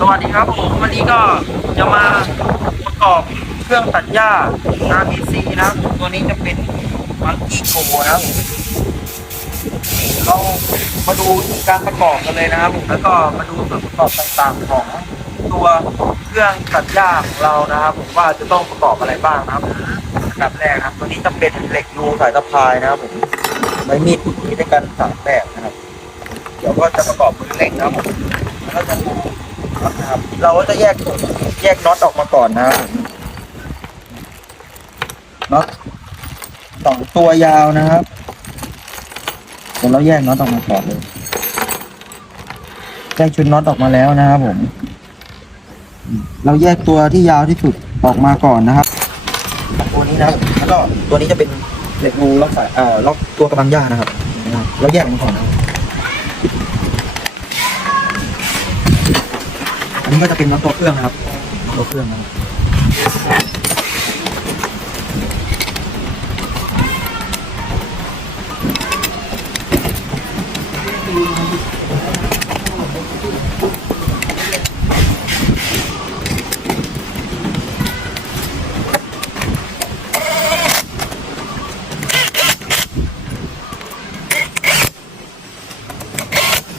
สวัสดีครับผมวันนี้ก็จะมาประกอบเครื่องตัดหญ้า RPC นะครับตัวนี้จะเป็นมังกี้โกนะครับมเรามาดูการประกอบกันเลยนะครับผมแล้วก็มาดูส่วนประกอบต่างๆของตัวเครื่องตัดหญ้าของเรานะครับผมว่าจะต้องประกอบอะไรบ้างนะครับอันดับแรกนะครับ ตัวนี้จะเป็นเหล็กรูสายสะพายนะครับผมใบมีดมีด้วยกันสามแบบนะครับ เดี๋ยวก็จะประกอบมือเล็กนะครับผมแล้วก็จะ นะครับ เราก็จะแยกแยกน็อตออกมาก่อนนะครับน็อตสองตัวยาวนะครับเดี๋ยวเราแยกน็อตออกมาก่อนเลยแยกชุดน็อตออกมาแล้วนะครับผม เราแยกตัวที่ยาวที่สุดออกมาก่อนนะครับ ตัวนี้นะครับแล้วก็ตัวนี้จะเป็นเหล็กรูล็อกสายเอ่อล็อกตัวกำลังย่านะครับ เราแยกมันก่อนนะครับ อันนี้ก็จะเป็นน้ำตัวเครื่องนะครับตัวเครื่องนะครับ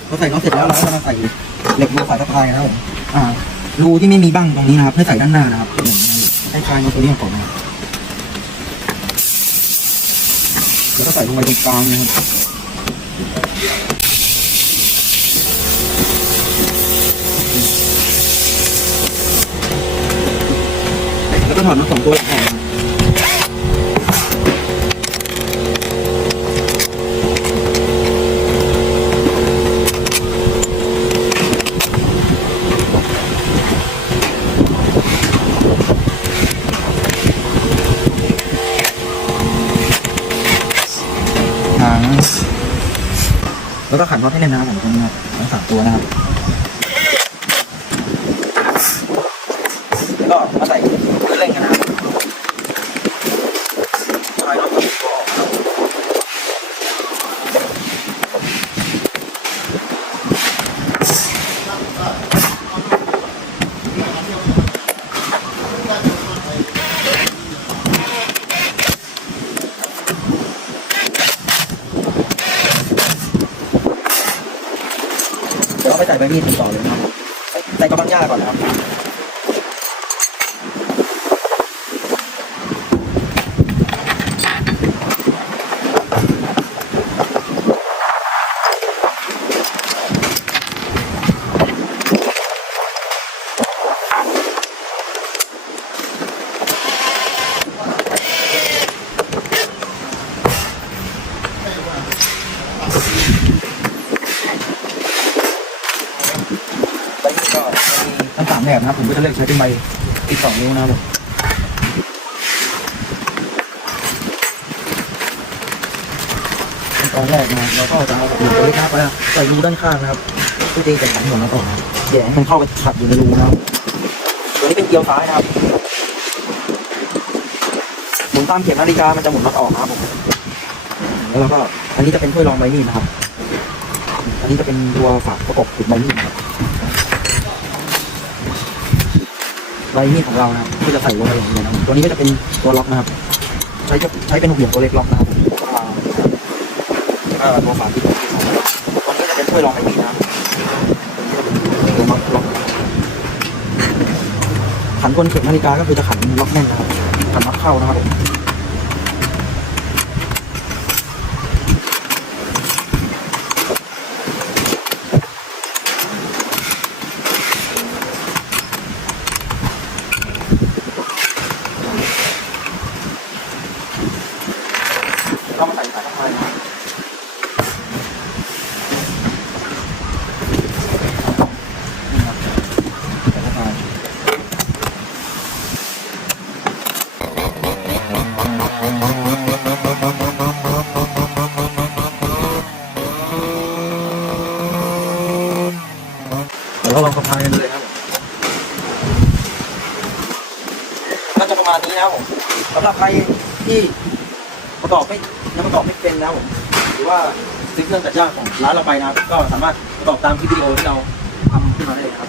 เราใส่น็อตเสร็จแล้วเราก็จะมาใส่เหล็กรูสายสะพายนะครับผม อ่ารูที่ไม่มีบ้างตรงนี้นะครับให้ใส่ด้านหน้านะครับให้คลายน็อตตัวนี้ออกก่อนนะครับแล้วก็ใส่ลงไปตรงกลางนะครับแล้วก็ถอดน็อตสองตัวออก แล้วก็ขันน็อตให้แน่นนะครับผมตรงนี้ครับทั้งสามตัวนะครับแล้วก็มาใส่เครื่องเร่งกันนะครับคลายน็อตสองตัวออกนะครับ เราไปใส่ใบมีดต่อเลยครับใส่กระบังหญ้าก่อนนะครับ ใบนี้ก็มีทั้งสาม แบบนะครับผมก็จะเลือกใช้เป็นใบอีกสองนิ้วนะครับขั้นตอนแรกนะเราก็จะเอาหัวเล็กนะครับใส่รูด้านข้างนะครับเพื่อที่จะขันหัวมาก่อนะครับเดี๋ยวให้มันเข้าไปขัดอยู่ในรูนะครับตัวนี้เป็นเกลียวซ้ายนะครับหมุนตามเข็มนาฬิกามันจะหมุนน็อตออกนะครับผมแล้วเราก็อันนี้จะเป็นถ้วยรองใบมีดนะครับ อันนี้จะเป็นตัวฝาประกบติดใบมีดนะครับ ใบมีดของเรานะครับที่จะใส่ลงไปอย่างนี้นะครับตัวนี้ก็จะเป็นตัวล็อกนะครับ ใช้จะใช้เป็นหัวตัวเล็กล็อกนะครับอ่าแล้วก็ตัวฝาที่ตัวนี้จะเป็นถ้วยรองใบมีดนะครับตัวล็อกล็อกขันก้นเข็มนาฬิกาก็คือจะขันล็อกแน่นนะครับขันล็อกเข้านะครับผมเรามา ใส่สายสะพายนะครับนี่ครับสายสะพายเราลองสะพายกันเลยครับก็จะประมาณนี้นะครับผมสำหรับใครที่ ประกอบไม่ยังประกอบไม่เป็นนะครับผมหรือว่าซื้อเครื่องตัดหญ้าของร้านเราไปนะครับ ก็สามารถประกอบตามคลิปวิดีโอที่เราทำขึ้นมาได้เลยครับ